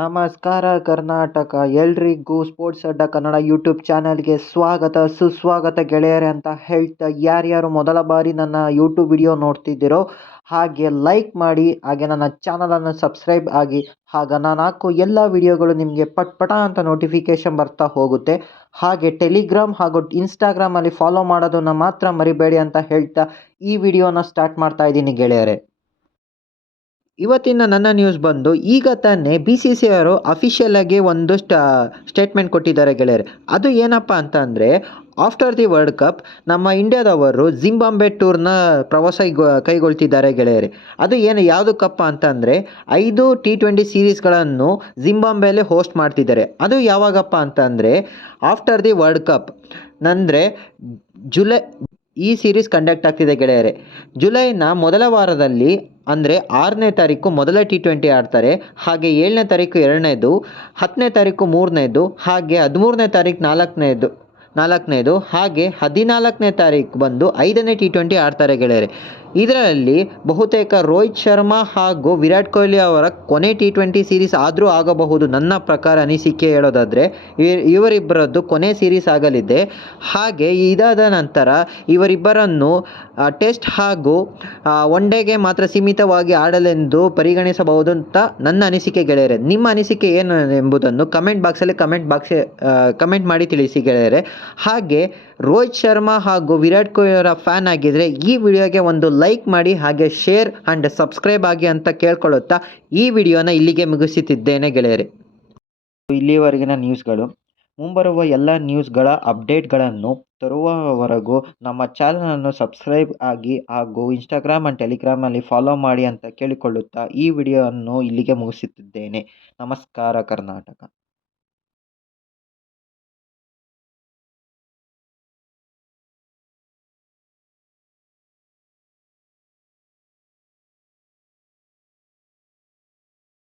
ನಮಸ್ಕಾರ ಕರ್ನಾಟಕ, ಎಲ್ರಿಗೂ ಸ್ಪೋರ್ಟ್ಸ್ ಅಡ್ಡ ಕನ್ನಡ ಯೂಟ್ಯೂಬ್ ಚಾನಲ್ಗೆ ಸ್ವಾಗತ ಸುಸ್ವಾಗತ ಗೆಳೆಯರೆ ಅಂತ ಹೇಳ್ತಾ, ಯಾರ್ಯಾರು ಮೊದಲ ಬಾರಿ ನನ್ನ ಯೂಟ್ಯೂಬ್ ವಿಡಿಯೋ ನೋಡ್ತಿದ್ದೀರೋ ಹಾಗೆ ಲೈಕ್ ಮಾಡಿ, ಹಾಗೆ ನನ್ನ ಚಾನಲನ್ನು ಸಬ್ಸ್ಕ್ರೈಬ್ ಆಗಿ. ಆಗ ನಾನು ಹಾಕೋ ಎಲ್ಲ ವಿಡಿಯೋಗಳು ನಿಮಗೆ ಪಟ್ ಅಂತ ನೋಟಿಫಿಕೇಶನ್ ಬರ್ತಾ ಹೋಗುತ್ತೆ. ಹಾಗೆ ಟೆಲಿಗ್ರಾಮ್ ಹಾಗೂ ಇನ್ಸ್ಟಾಗ್ರಾಮಲ್ಲಿ ಫಾಲೋ ಮಾಡೋದನ್ನು ಮಾತ್ರ ಮರಿಬೇಡಿ ಅಂತ ಹೇಳ್ತಾ ಈ ವಿಡಿಯೋನ ಸ್ಟಾರ್ಟ್ ಮಾಡ್ತಾ ಇದ್ದೀನಿ ಗೆಳೆಯರೆ. ಇವತ್ತಿನ ನನ್ನ ನ್ಯೂಸ್ ಬಂದು, ಈಗ ತಾನೇ BCCI ಅವರು ಅಫಿಷಿಯಲ್ ಆಗಿ ಒಂದು ಸ್ಟೇಟ್ಮೆಂಟ್ ಕೊಟ್ಟಿದ್ದಾರೆ ಗೆಳೆಯರೆ. ಅದು ಏನಪ್ಪ ಅಂತ ಅಂದರೆ, ಆಫ್ಟರ್ ದಿ ವರ್ಲ್ಡ್ ಕಪ್ ನಮ್ಮ ಇಂಡಿಯಾದವರು ಜಿಂಬಾಬ್ವೆ ಟೂರ್ನ ಪ್ರವಾಸ ಕೈಗೊಳ್ತಿದ್ದಾರೆ ಗೆಳೆಯರೆ. ಅದು ಯಾವುದಕ್ಕಪ್ಪ ಅಂತಂದರೆ, 5 T20 ಸೀರೀಸ್ಗಳನ್ನು ಜಿಂಬಾಬ್ವೆಯಲ್ಲಿ ಹೋಸ್ಟ್ ಮಾಡ್ತಿದ್ದಾರೆ. ಅದು ಯಾವಾಗಪ್ಪ ಅಂತಂದರೆ, ಆಫ್ಟರ್ ದಿ ವರ್ಲ್ಡ್ ಕಪ್ ಅಂದರೆ ಜುಲೈ ಈ ಸೀರೀಸ್ ಕಂಡಕ್ಟ್ ಆಗ್ತಿದೆ ಗೆಳೆಯರೆ. ಜುಲೈನ ಮೊದಲ ವಾರದಲ್ಲಿ ಅಂದರೆ 6ನೇ ತಾರೀಕು ಮೊದಲ T20 ಆಡ್ತಾರೆ. ಹಾಗೆ 7ನೇ ತಾರೀಕು 2ನೇದು, 10ನೇ ತಾರೀಕು 3ನೇದು, ಹಾಗೆ 13ನೇ ತಾರೀಕು 4ನೇದು, ಹಾಗೆ 14ನೇ ತಾರೀಕು ಬಂದು 5ನೇ T20 ಆಡ್ತಾರೆ ಗೆಳೆಯರೆ. ಇದರಲ್ಲಿ ಬಹುತೇಕ ರೋಹಿತ್ ಶರ್ಮಾ ಹಾಗೂ ವಿರಾಟ್ ಕೊಹ್ಲಿ ಅವರ ಕೊನೆ T20 ಸೀರೀಸ್ ಆದರೂ ಆಗಬಹುದು. ನನ್ನ ಪ್ರಕಾರ ಅನಿಸಿಕೆ ಹೇಳೋದಾದರೆ ಇವರಿಬ್ಬರದ್ದು ಕೊನೆ ಸೀರೀಸ್ ಆಗಲಿದೆ. ಹಾಗೆ ಇದಾದ ನಂತರ ಇವರಿಬ್ಬರನ್ನು ಟೆಸ್ಟ್ ಹಾಗೂ ಒನ್ ಡೇಗೆ ಮಾತ್ರ ಸೀಮಿತವಾಗಿ ಆಡಲೆಂದು ಪರಿಗಣಿಸಬಹುದು ಅಂತ ನನ್ನ ಅನಿಸಿಕೆ ಗೆಳೆಯರೆ. ನಿಮ್ಮ ಅನಿಸಿಕೆ ಏನು ಎಂಬುದನ್ನು ಕಮೆಂಟ್ ಮಾಡಿ ತಿಳಿಸಿ ಗೆಳೆಯರೆ. ಹಾಗೆ ರೋಹಿತ್ ಶರ್ಮಾ ಹಾಗೂ ವಿರಾಟ್ ಕೊಹ್ಲಿ ಅವರ ಫ್ಯಾನ್ ಆಗಿದ್ದರೆ ಈ ವಿಡಿಯೋಗೆ ಒಂದು ಲೈಕ್ ಮಾಡಿ, ಹಾಗೆ ಶೇರ್ ಆ್ಯಂಡ್ ಸಬ್ಸ್ಕ್ರೈಬ್ ಆಗಿ ಅಂತ ಕೇಳ್ಕೊಳ್ಳುತ್ತಾ ಈ ವಿಡಿಯೋನ ಇಲ್ಲಿಗೆ ಮುಗಿಸುತ್ತಿದ್ದೇನೆ ಗೆಳೆಯರೆ. ಇಲ್ಲಿವರೆಗಿನ ನ್ಯೂಸ್ಗಳು. ಮುಂಬರುವ ಎಲ್ಲ ನ್ಯೂಸ್ಗಳ ಅಪ್ಡೇಟ್ಗಳನ್ನು ತರುವವರೆಗೂ ನಮ್ಮ ಚಾನಲನ್ನು ಸಬ್ಸ್ಕ್ರೈಬ್ ಆಗಿ ಹಾಗೂ ಇನ್ಸ್ಟಾಗ್ರಾಮ್ ಆ್ಯಂಡ್ ಟೆಲಿಗ್ರಾಮಲ್ಲಿ ಫಾಲೋ ಮಾಡಿ ಅಂತ ಕೇಳಿಕೊಳ್ಳುತ್ತಾ ಈ ವಿಡಿಯೋವನ್ನು ಇಲ್ಲಿಗೆ ಮುಗಿಸುತ್ತಿದ್ದೇನೆ. ನಮಸ್ಕಾರ ಕರ್ನಾಟಕ.